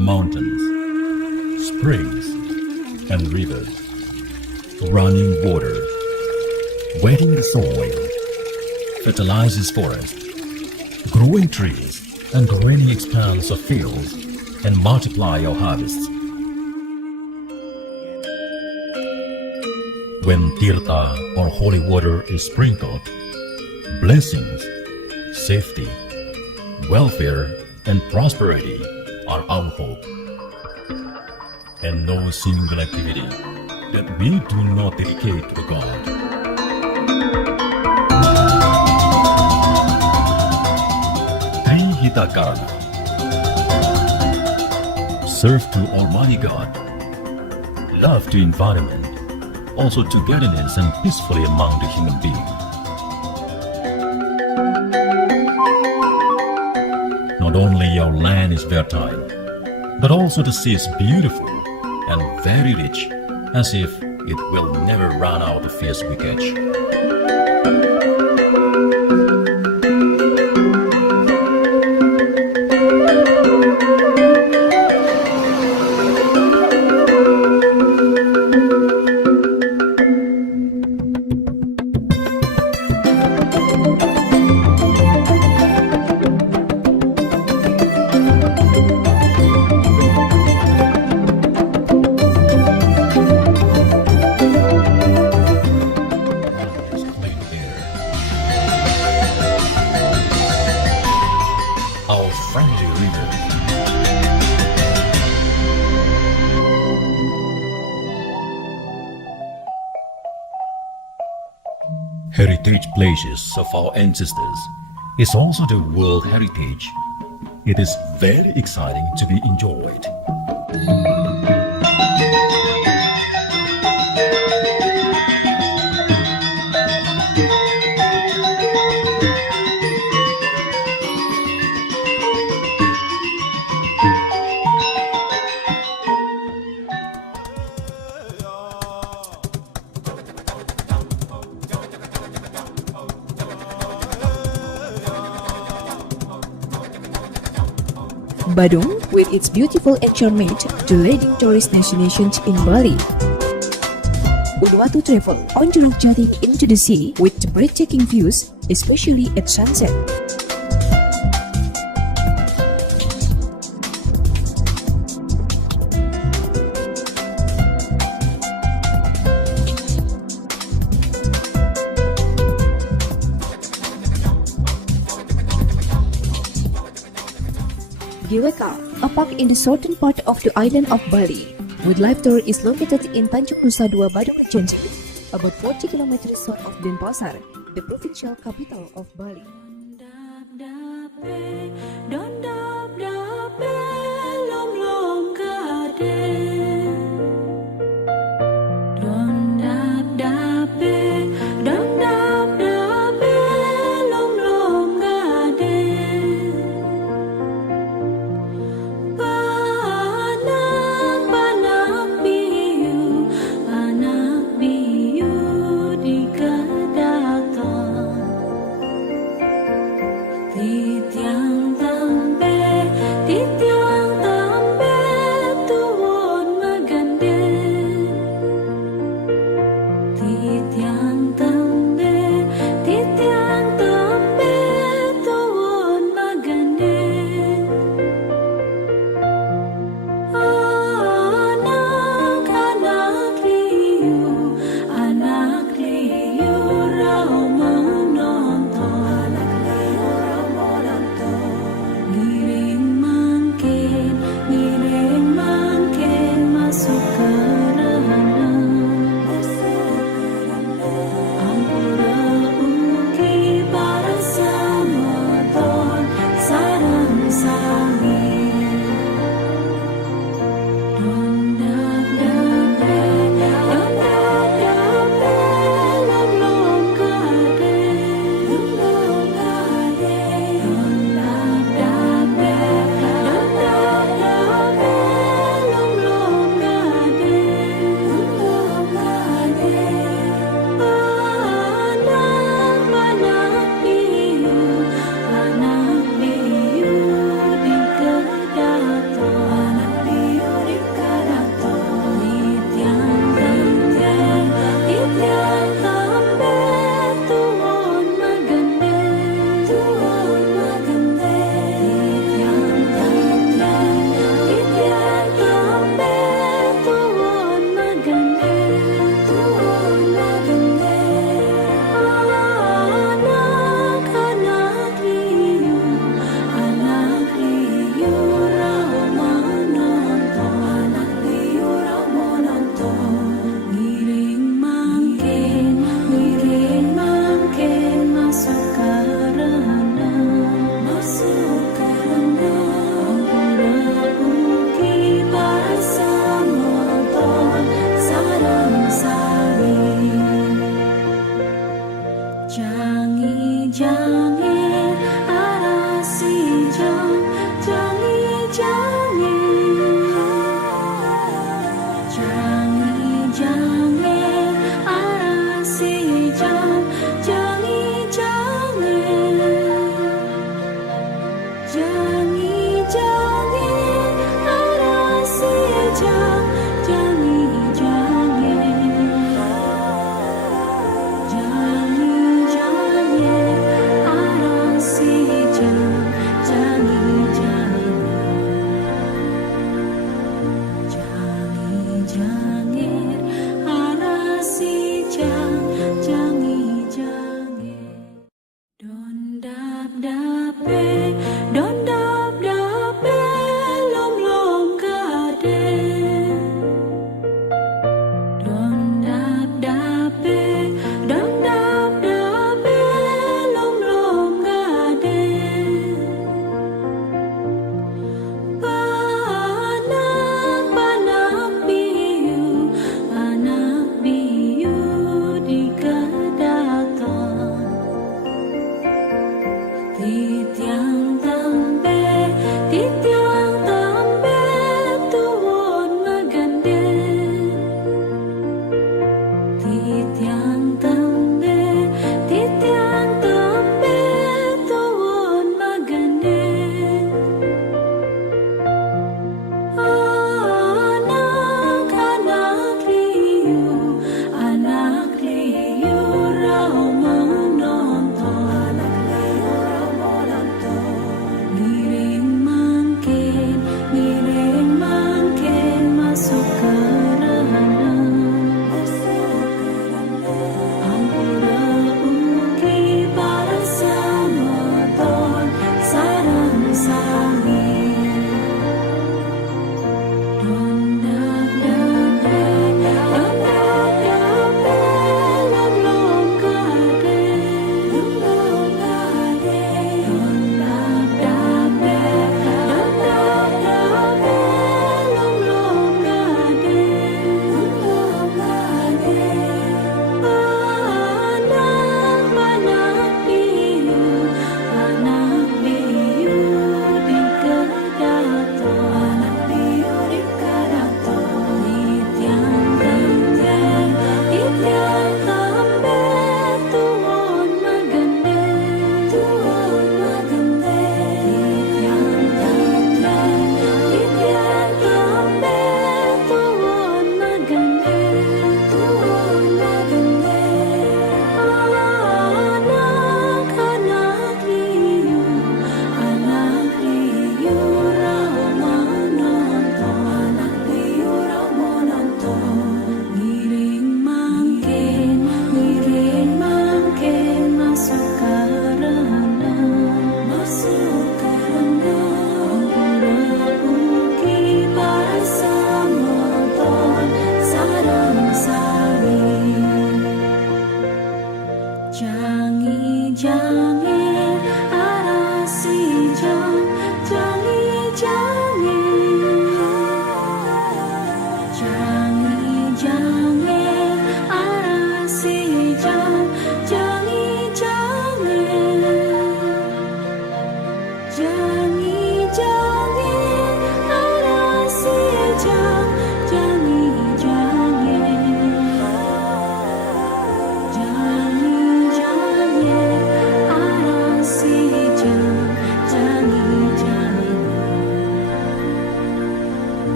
mountains, springs, and rivers, running water, wetting the soil, fertilizes forests, growing trees, and greening expanse of fields, and multiply your harvests. When tirtha or holy water is sprinkled, blessings, safety, welfare, and prosperity are our hope. And no single activity that we do not dedicate to God. Trihita Karana. Serve to Almighty God. Love to environment. Also togetherness and peacefully among the human beings. Not only your land is fertile, but also the sea is beautiful and very rich, as if it will never run out of the fish we catch. Our friendly river. Heritage places of our ancestors is also the world heritage. It is very exciting to be enjoyed. Badung, with its beautiful and charming to leading tourist destinations in Bali. Uluwatu travel on the rock jutting into the sea with breathtaking views, especially at sunset. Giweka, a park in the southern part of the island of Bali. Wildlife Tour is located in Tanjung Nusa Dua, Badung Regency, about 40 kilometers south of Denpasar, the provincial capital of Bali.